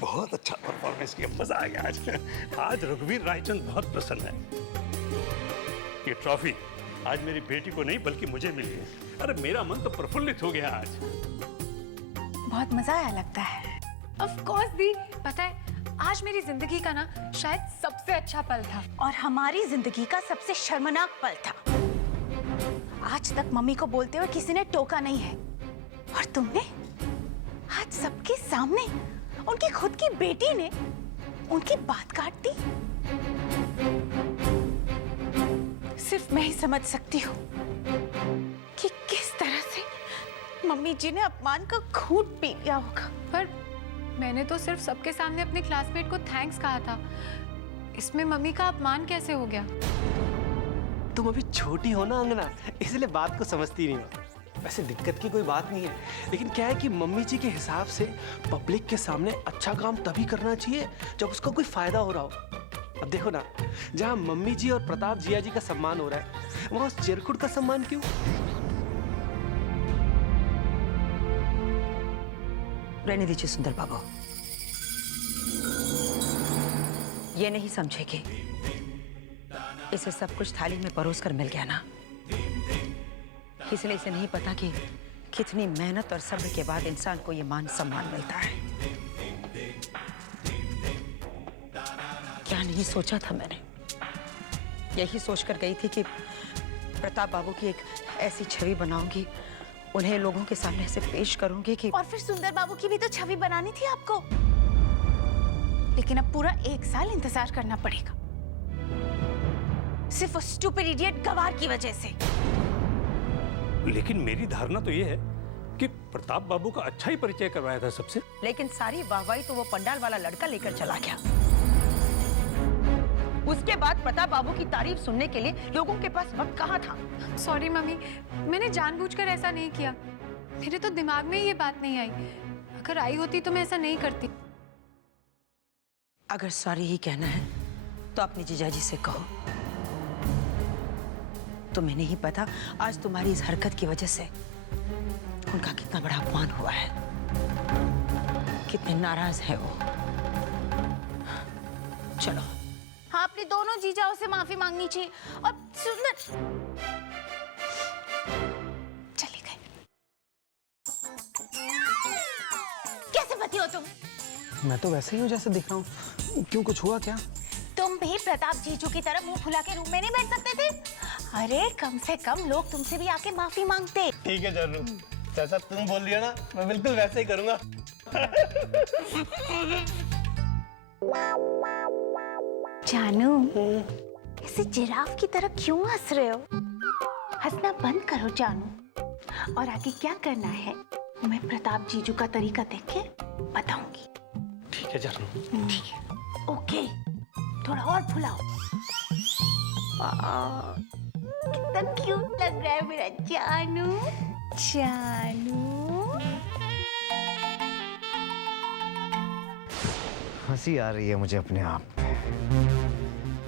बहुत अच्छा परफॉर्मेंस किया, मजा आ गया आज। आज रघुवीर रायचंद बहुत प्रसन्न है। ये ट्रॉफी आज मेरी बेटी को नहीं बल्कि मुझे मिली है। अरे मेरा मन तो प्रफुल्लित हो गया आज। बहुत मजा आया लगता है। ऑफ कोर्स दी, पता है आज मेरी जिंदगी का ना शायद सबसे अच्छा पल था। और हमारी जिंदगी का सबसे शर्मनाक पल था। आज तक मम्मी को बोलते हुए किसी ने टोका नहीं है, और तुमने आज सबके सामने उनकी खुद की बेटी ने उनकी बात काट दी। सिर्फ मैं ही समझ सकती हूँ कि किस तरह से मम्मी जी ने अपमान का घूंट पी लिया होगा। पर मैंने तो सिर्फ सबके सामने अपने क्लासमेट को थैंक्स कहा था, इसमें मम्मी का अपमान कैसे हो गया? तुम अभी छोटी हो ना अंगना, इसलिए बात को समझती नहीं हो। वैसे दिक्कत की कोई बात नहीं है, लेकिन क्या है कि मम्मी जी के हिसाब से पब्लिक के सामने अच्छा काम तभी करना चाहिए जब उसका कोई फायदा हो रहा हो। अब देखो ना, जहाँ मम्मी जी और प्रताप जिया जी का सम्मान हो रहा है, वहाँ उस चिरकुट का सम्मान क्यों? रहने दीजिए सुंदर बाबू, ये नहीं समझेगी। इसे सब कुछ थाली में परोस कर मिल गया ना, इसलिए इसे नहीं पता कि कितनी मेहनत और सब्र के बाद इंसान को ये मान सम्मान मिलता है। क्या नहीं सोचा था मैंने? यही सोचकर गई थी कि प्रताप बाबू की एक ऐसी छवि बनाऊंगी, उन्हें लोगों के सामने से पेश करूंगी कि। और फिर सुंदर बाबू की भी तो छवि बनानी थी आपको, लेकिन अब पूरा 1 साल इंतजार करना पड़ेगा, सिर्फ उस स्टूपिड इडियट गवार की वजह से। लेकिन मेरी धारणा तो ये है कि प्रताप बाबू का अच्छा ही परिचय करवाया था सबसे। लेकिन सारी वाहवाही तो वो पंडाल वाला लड़का लेकर चला गया। उसके बाद प्रताप बाबू की तारीफ सुनने के लिए लोगों के पास वक्त कहाँ था? सॉरी मम्मी, मैंने जानबूझकर ऐसा नहीं किया। मेरे तो दिमाग में ये बात नहीं आई। अगर आई होती तो मैं ऐसा नहीं करती। अगर सॉरी ही कहना है तो अपनी जीजाजी से कहो। तुम्हें नहीं पता आज तुम्हारी इस हरकत की वजह से उनका कितना बड़ा अपमान हुआ है, कितने नाराज है वो। चलो। हाँ, अपने दोनों जीजाओं से माफी मांगनी चाहिए। और सुंदर चले गए। कैसे पति हो तुम? मैं तो वैसे ही हूँ जैसे दिख रहा हूँ। क्यों, कुछ हुआ क्या? तुम भी प्रताप जीजू की तरह मुंह फुला के रूम में नहीं बैठ सकते थे? अरे कम से कम लोग तुमसे भी आके माफी मांगते। ठीक है जरूर, जैसा तुम बोल रही हो ना, मैं बिल्कुल वैसे ही करूंगा। जानू, ऐसे जिराफ की तरह क्यों हंस रहे हो? हंसना बंद करो जानू। और आगे क्या करना है मैं प्रताप जीजू का तरीका देख के बताऊंगी। ठीक है जानू। ठीक है, ओके। थोड़ा और फुलाओ। कितना क्यूट लग रहा है मेरा जानू। जानू, हंसी आ रही है मुझे अपने आप पे।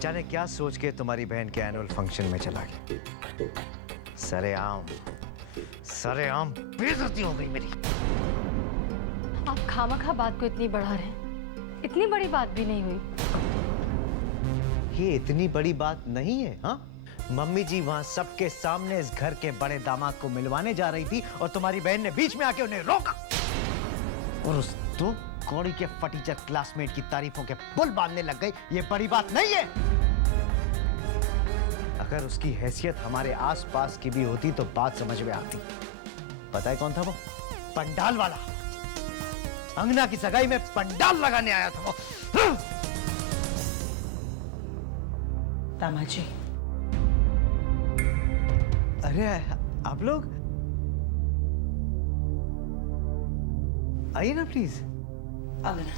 जाने क्या सोच के तुम्हारी बहन के एनुअल फंक्शन में चला गया। सरेआम बेइज्जती हो गई मेरी। आप खामखा बात को इतनी बढ़ा रहे हैं। इतनी बड़ी बात भी नहीं हुई। ये इतनी बड़ी बात नहीं है। हाँ, मम्मी जी वहां सबके सामने इस घर के बड़े दामाद को मिलवाने जा रही थी और तुम्हारी बहन ने बीच में आके उन्हें रोका, और उस दो कौड़ी के फटीचर क्लासमेट की तारीफों के पुल बांधने लग गई। ये बड़ी बात नहीं है। अगर उसकी हैसियत हमारे आसपास की भी होती तो बात समझ में आती। पता है कौन था वो? पंडाल वाला। अंगना की सगाई में पंडाल लगाने आया था वो। दामाद जी। अरे आप लोग आइए ना प्लीज। अंगना,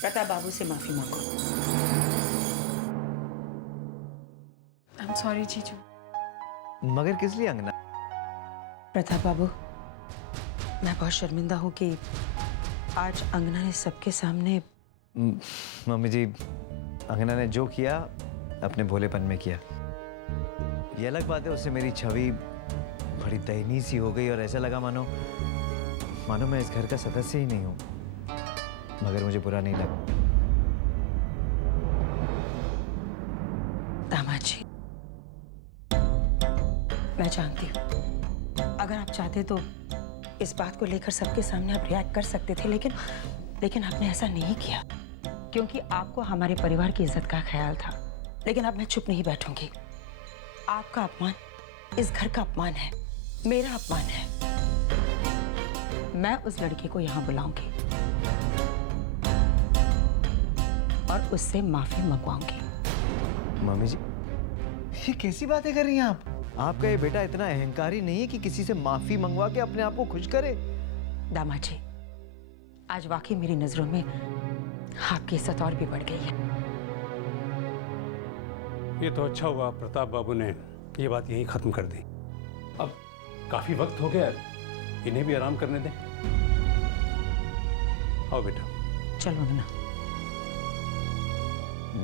प्रताप बाबू से माफी मांगो। आई एम सॉरी जीजू। मगर किस लिए अंगना? प्रताप बाबू, मैं बहुत शर्मिंदा हूँ कि आज अंगना ने सबके सामने। मम्मी जी, अंगना ने जो किया अपने भोलेपन में किया। ये अलग बात है, उससे मेरी छवि बड़ी दयनीय सी हो गई और ऐसा लगा मानो मैं इस घर का सदस्य ही नहीं हूँ। मगर मुझे बुरा नहीं लगा। दामाद जी, मैं जानती हूँ अगर आप चाहते तो इस बात को लेकर सबके सामने आप रिएक्ट कर सकते थे, लेकिन आपने ऐसा नहीं किया क्योंकि आपको हमारे परिवार की इज्जत का ख्याल था। लेकिन अब मैं चुप नहीं बैठूंगी। आपका अपमान इस घर का अपमान है, मेरा अपमान है। मैं उस लड़के को यहाँ बुलाऊंगी और उससे माफी मंगवाऊंगी। मम्मी जी, ये कैसी बातें कर रही हैं आप? आपका ये बेटा इतना अहंकारी नहीं है कि किसी से माफी मंगवा के अपने आप को खुश करे। दामाद जी, आज वाकई मेरी नजरों में आपकी इज्जत और भी बढ़ गई है। ये तो अच्छा हुआ प्रताप बाबू ने ये बात यहीं खत्म कर दी। अब काफी वक्त हो गया, इन्हें भी आराम करने दें। आओ बेटा। चलो अंगना।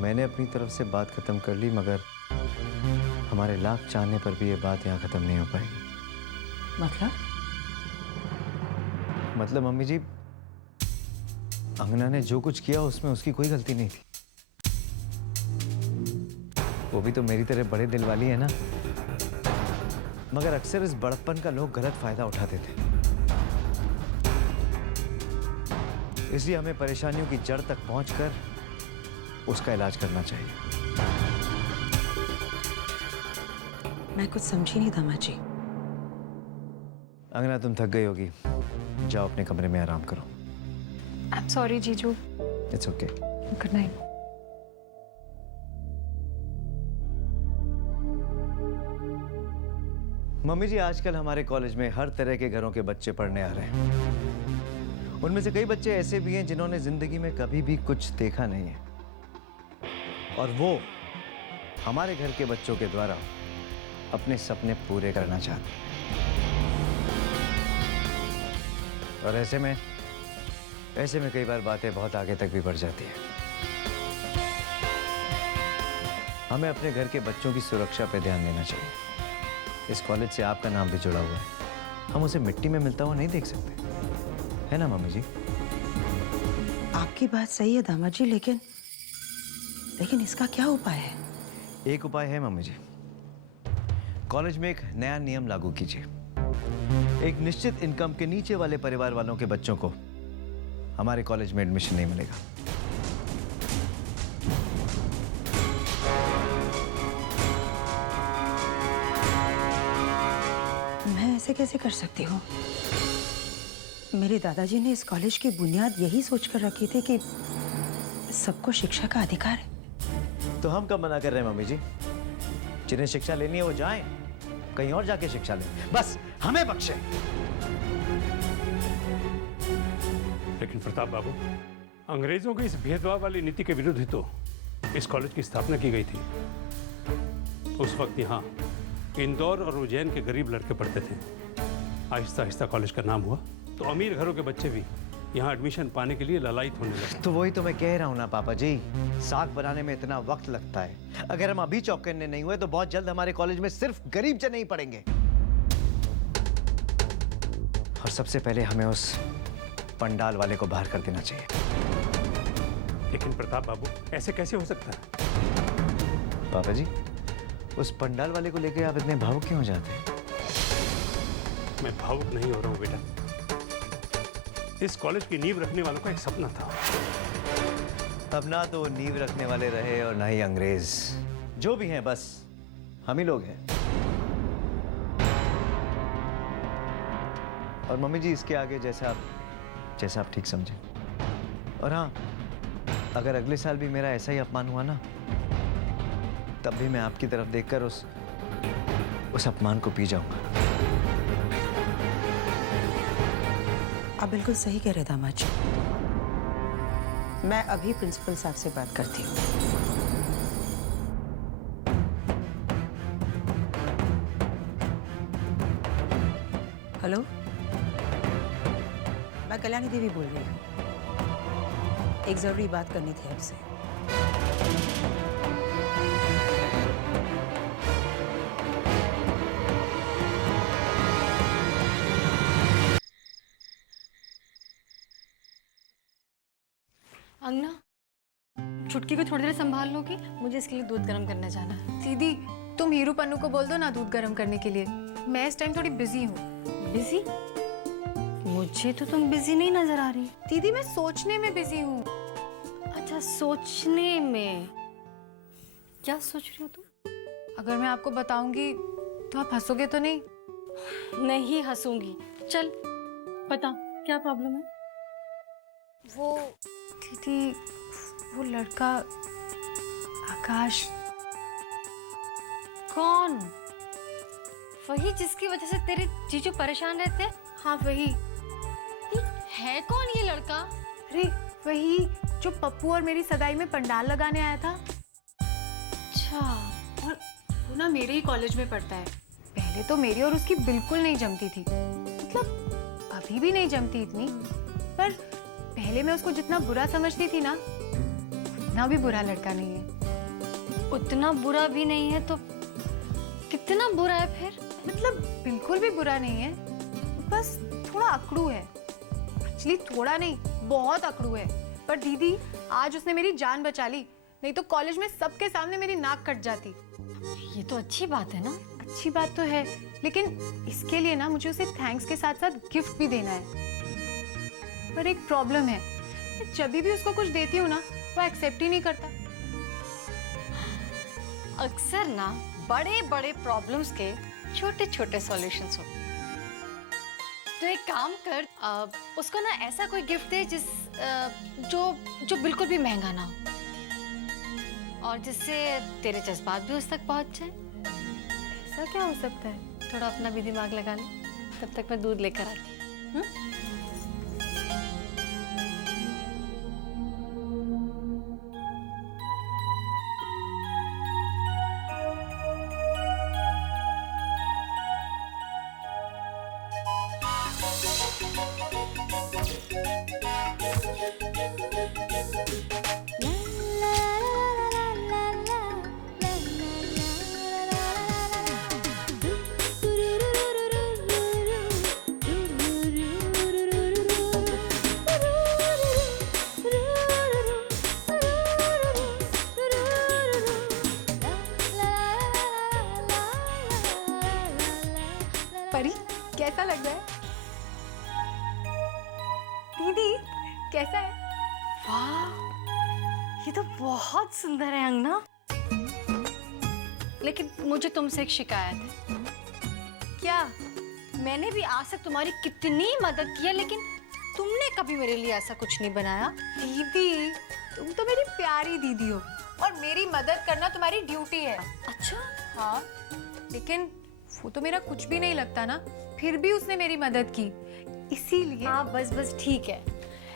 मैंने अपनी तरफ से बात खत्म कर ली, मगर हमारे लाख चाहने पर भी ये बात यहाँ खत्म नहीं हो पाएगी। मतलब मम्मी जी, अंगना ने जो कुछ किया उसमें उसकी कोई गलती नहीं थी। वो भी तो मेरी तरह बड़े दिल वाली है ना। मगर अक्सर इस बड़प्पन का लोग गलत फायदा उठाते थे, इसलिए हमें परेशानियों की जड़ तक पहुंचकर उसका इलाज करना चाहिए। मैं कुछ समझी नहीं दामाद जी। अंगना, तुम थक गई होगी, जाओ अपने कमरे में आराम करो। आई एम सॉरी जीजू। It's okay. Good night. Mummy ji, आजकल हमारे कॉलेज में हर तरह के घरों के बच्चे पढ़ने आ रहे हैं। उनमें से कई बच्चे ऐसे भी हैं जिन्होंने जिंदगी में कभी भी कुछ देखा नहीं है, और वो हमारे घर के बच्चों के द्वारा अपने सपने पूरे करना चाहते हैं। और ऐसे में कई बार बातें बहुत आगे तक भी बढ़ जाती है। हमें अपने घर के बच्चों की सुरक्षा पे ध्यान देना चाहिए। इस कॉलेज से आपका नाम भी जुड़ा हुआ है, हम उसे मिट्टी में मिलता हुआ नहीं देख सकते, है ना मम्मी जी? आपकी बात सही है दामाद जी, लेकिन इसका क्या उपाय है? एक उपाय है मम्मी जी। कॉलेज में एक नया नियम लागू कीजिए। एक निश्चित इनकम के नीचे वाले परिवार वालों के बच्चों को हमारे कॉलेज में एडमिशन नहीं मिलेगा। मैं ऐसे कैसे कर सकती हूँ? मेरे दादाजी ने इस कॉलेज की बुनियाद यही सोचकर रखी थी कि सबको शिक्षा का अधिकार है। तो हम कब मना कर रहे हैं मम्मी जी? जिन्हें शिक्षा लेनी है वो जाएं, कहीं और जाके शिक्षा लें, बस हमें बख्शे। लेकिन प्रताप बाबू, अंग्रेजों की इस भेदभाव वाली नीति के विरुद्ध ही तो इस कॉलेज की स्थापना की गई थी। उस वक्त यहाँ इंदौर और उज्जैन के गरीब लड़के पढ़ते थे। आहिस्ता आहिस्ता कॉलेज का नाम हुआ तो अमीर घरों के बच्चे भी यहाँ एडमिशन पाने के लिए ललायत होने लगे। तो वही तो मैं कह रहा हूँ ना पापा जी, साग बनाने में इतना वक्त लगता है। अगर हम अभी चौकन्ने नहीं हुए तो बहुत जल्द हमारे कॉलेज में सिर्फ गरीब जन नहीं पढ़ेंगे। और सबसे पहले हमें उस पंडाल वाले को बाहर कर देना चाहिए। लेकिन प्रताप बाबू, ऐसे कैसे हो सकता है? पापा जी, उस पंडाल वाले को लेकर आप इतने भावुक क्यों हो जाते हैं? मैं भावुक नहीं हो रहा हूँ बेटा। इस कॉलेज की नींव रखने वालों का एक सपना था। अब ना तो नींव रखने वाले रहे और ना ही अंग्रेज। जो भी हैं बस हम ही लोग हैं। और मम्मी जी, इसके आगे जैसा आप ठीक समझें। और हाँ, अगर अगले साल भी मेरा ऐसा ही अपमान हुआ ना, तब भी मैं आपकी तरफ देखकर उस अपमान को पी जाऊंगा। आप बिल्कुल सही कह रहे दामाद जी। मैं अभी प्रिंसिपल साहब से बात करती हूँ। हेलो, मैं कल्याणी देवी बोल रही हूँ। एक जरूरी बात करनी थी आपसे। अंगना, छुटकी को थोड़ी देर संभाल लोगी? मुझे इसके लिए दूध गर्म करने जाना है। दीदी तुम हीरू पन्नू को बोल दो ना दूध गर्म करने के लिए। मैं इस टाइम थोड़ी बिजी हूँ। बिजी? मुझे तो तुम बिजी नहीं नजर आ रही। दीदी मैं सोचने में बिजी हूँ। अच्छा, सोचने में? क्या सोच रही हो तुम? अगर मैं आपको बताऊंगी तो आप हंसोगे तो नहीं? नहीं हंसूंगी। चल बता, क्या प्रॉब्लम है? वो दीदी, वो लड़का आकाश। कौन? वही जिसकी वजह से तेरे जीजू परेशान रहते हैं? हाँ वही। है कौन ये लड़का? अरे वही जो पप्पू और मेरी सगाई में पंडाल लगाने आया था। अच्छा, और वो ना मेरे ही कॉलेज में पढ़ता है। पहले तो मेरी और उसकी बिल्कुल नहीं जमती थी, मतलब अभी भी नहीं जमती इतनी, पर पहले मैं उसको जितना बुरा समझती थी ना, उतना भी बुरा लड़का नहीं है। उतना बुरा भी नहीं है तो कितना बुरा है फिर? मतलब बिल्कुल भी बुरा नहीं है, बस थोड़ा अकड़ू है। एक्चुअली थोड़ा नहीं, बहुत अकड़ू है। पर दीदी आज उसने मेरी जान बचा ली, नहीं तो कॉलेज में सबके सामने मेरी नाक कट जाती। ये तो अच्छी बात है ना। अच्छी बात तो है, लेकिन इसके लिए ना मुझे उसे थैंक्स के साथ साथ गिफ्ट भी देना है। पर एक प्रॉब्लम है, मैं जब भी उसको कुछ देती हूँ ना, वो एक्सेप्ट ही नहीं करता। अक्सर ना बड़े बड़े प्रॉब्लम्स के छोटे छोटे सॉल्यूशंस होते हैं। तो एक काम कर, उसको ना ऐसा कोई गिफ्ट दे जो बिल्कुल भी महंगा ना हो और जिससे तेरे जज्बात भी उस तक पहुंच जाए। ऐसा क्या हो सकता है? थोड़ा अपना भी दिमाग लगा ले, तब तक मैं दूध लेकर आती हूँ। परी कैसा लग रहा है? दीदी कैसा है? वाह, ये तो बहुत सुंदर है अंगना। लेकिन मुझे तुमसे एक शिकायत है। क्या? मैंने भी आज तक तुम्हारी कितनी मदद की है, लेकिन तुमने कभी मेरे लिए ऐसा कुछ नहीं बनाया। दीदी तुम तो मेरी प्यारी दीदी हो और मेरी मदद करना तुम्हारी ड्यूटी है। अच्छा, हाँ, लेकिन वो तो मेरा कुछ भी नहीं लगता ना, फिर भी उसने मेरी मदद की, इसीलिए। हाँ बस बस ठीक है।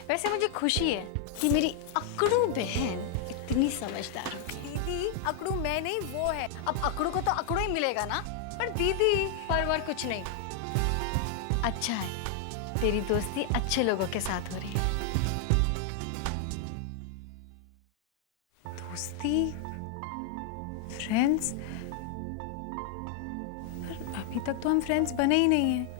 वैसे मुझे खुशी है कि मेरी अकड़ू बहन इतनी समझदार हो गई। दीदी अकड़ू मैं नहीं, वो है। अब अकड़ू को तो अकड़ू ही मिलेगा ना। पर दीदी पर कुछ नहीं। अच्छा है, तेरी दोस्ती अच्छे लोगों के साथ हो रही है। दोस्ती, फ्रेंड्स, पर अभी तक तो हम फ्रेंड्स बने ही नहीं हैं।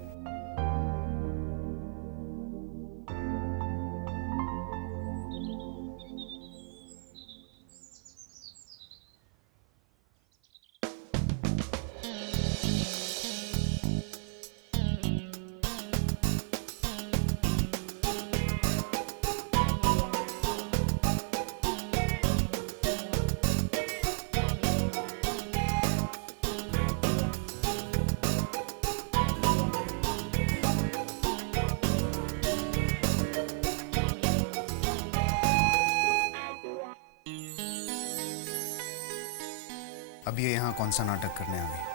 अब ये यहाँ कौन सा नाटक करने आ गई?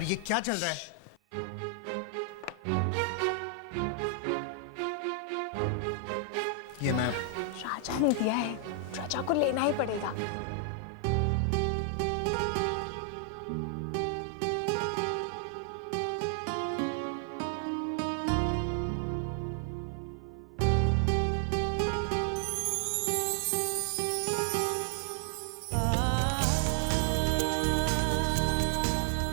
यार ये क्या चल रहा है? ये मैं राजा ने दिया है, राजा को लेना ही पड़ेगा।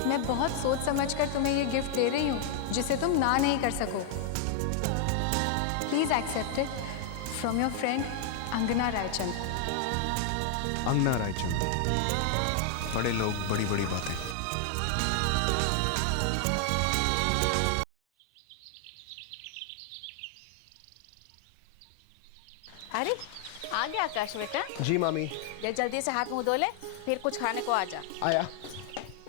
मैं बहुत सोच समझकर तुम्हें ये गिफ्ट दे रही हूँ जिसे तुम ना नहीं कर सको। Please accept it from your friend Angana Raichand. अंगना रायचंद, बड़े लोग बड़ी बड़ी बातें। अरे आ गया आकाश बेटा। जी मामी। ले जल्दी से हाथ मुंह धो ले, फिर कुछ खाने को आ जा। आया।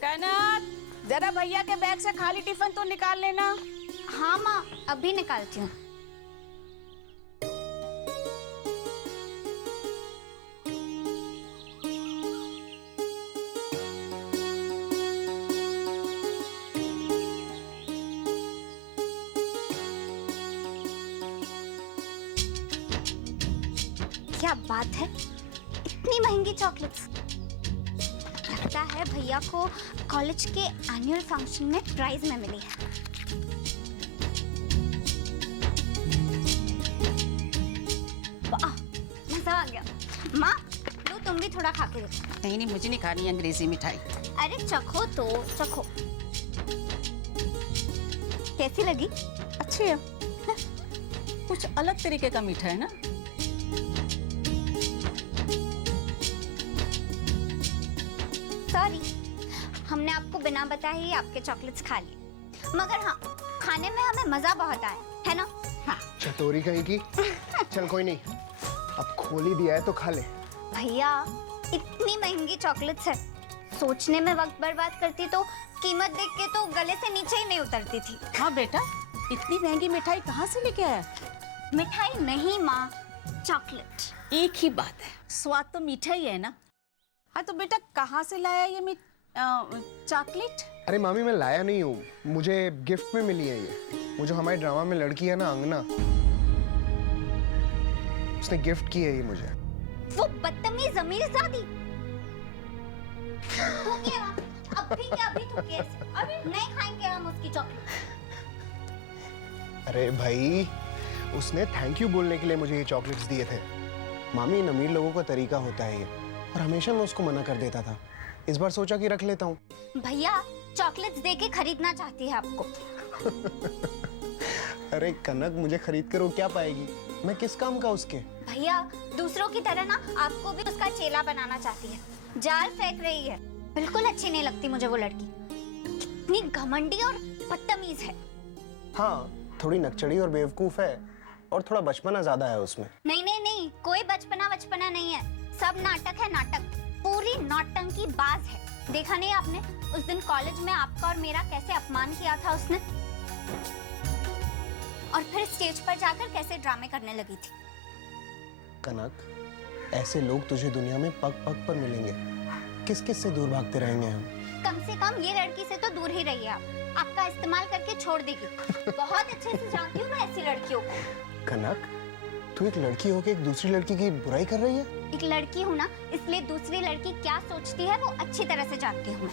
कनक, जरा भैया के बैग से खाली टिफिन तो निकाल लेना। हाँ माँ, अभी निकालती हूँ। क्या बात है, इतनी महंगी चॉकलेट्स। लगता है भैया को कॉलेज के एनुअल फंक्शन में प्राइज में मिली है। वाह, मजा आ गया। माँ, लो तुम भी थोड़ा खा के देखो। नहीं नहीं, मुझे नहीं खानी अंग्रेजी मिठाई। अरे चखो तो, चखो। कैसी लगी? अच्छी है, कुछ अलग तरीके का मीठा है ना। सॉरी, हमने आपको बिना बताए ही आपके चॉकलेट्स खा लिए। मगर हाँ, खाने में हमें मजा बहुत आया, है ना? हाँ। चटोरी कहीं की। चल कोई नहीं, अब खोल ही दिया है तो खा ले। भैया, इतनी महंगी चॉकलेट्स है, सोचने में वक्त बर्बाद करती तो कीमत देख के तो गले से नीचे ही नहीं उतरती थी। हाँ बेटा, इतनी महंगी मिठाई कहाँ से लेके आया? मिठाई नहीं माँ, चॉकलेट। एक ही बात है, स्वाद तो मीठा ही है ना। हाँ तो बेटा, कहाँ से लाया ये चॉकलेट? अरे मामी, मैं लाया नहीं हूँ, मुझे गिफ्ट में मिली है ये। वो जो हमारे ड्रामा में लड़की है ना, अंगना, उसने गिफ्ट की है ये मुझे। वो बदतमीज ज़मीरज़ादी। थूकिए माँ, अभी के अभी थूकिए इसे। अभी नहीं खाएंगे हम उसकी चॉकलेट। अरे भाई, उसने थैंक यू बोलने के लिए मुझे ये चॉकलेट्स दिए थे। मामी, इन अमीर लोगों का तरीका होता है ये, और हमेशा मैं उसको मना कर देता था। इस बार सोचा कि रख लेता हूँ। भैया, चॉकलेट्स देके खरीदना चाहती है आपको। अरे कनक, मुझे खरीद कर वो क्या पाएगी? मैं किस काम का उसके? भैया, दूसरों की तरह ना आपको भी उसका चेला बनाना चाहती है। जाल फेंक रही है। बिल्कुल अच्छी नहीं लगती मुझे वो लड़की। इतनी घमंडी और बदतमीज है। हाँ, थोड़ी नकचड़ी और बेवकूफ है, और थोड़ा बचपना ज्यादा है उसमें। नहीं नहीं नहीं, कोई बचपना नहीं है, सब नाटक है, नाटक। पूरी नौटंकी बाज है। देखा नहीं आपने उस दिन कॉलेज में आपका और मेरा कैसे अपमान किया था उसने, और फिर स्टेज पर जाकर कैसे ड्रामे करने लगी थी। कनक, ऐसे लोग तुझे दुनिया में पग पग पर मिलेंगे। किस किस से दूर भागते रहेंगे हम? कम से कम ये लड़की से तो दूर ही रहिए आप। आपका इस्तेमाल करके छोड़ देगी। बहुत अच्छे से जानती हूँ मैं ऐसी लड़कियों को। कनक, तू एक लड़की होके एक दूसरी लड़की की बुराई कर रही है? एक लड़की हूँ ना, इसलिए दूसरी लड़की क्या सोचती है वो अच्छी तरह से जानती हूँ।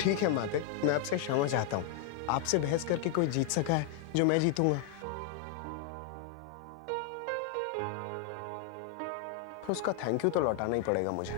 ठीक है माते, मैं आपसे क्षमा चाहता हूँ। आपसे बहस करके कोई जीत सका है जो मैं जीतूंगा? फिर उसका थैंक यू तो लौटाना ही पड़ेगा मुझे।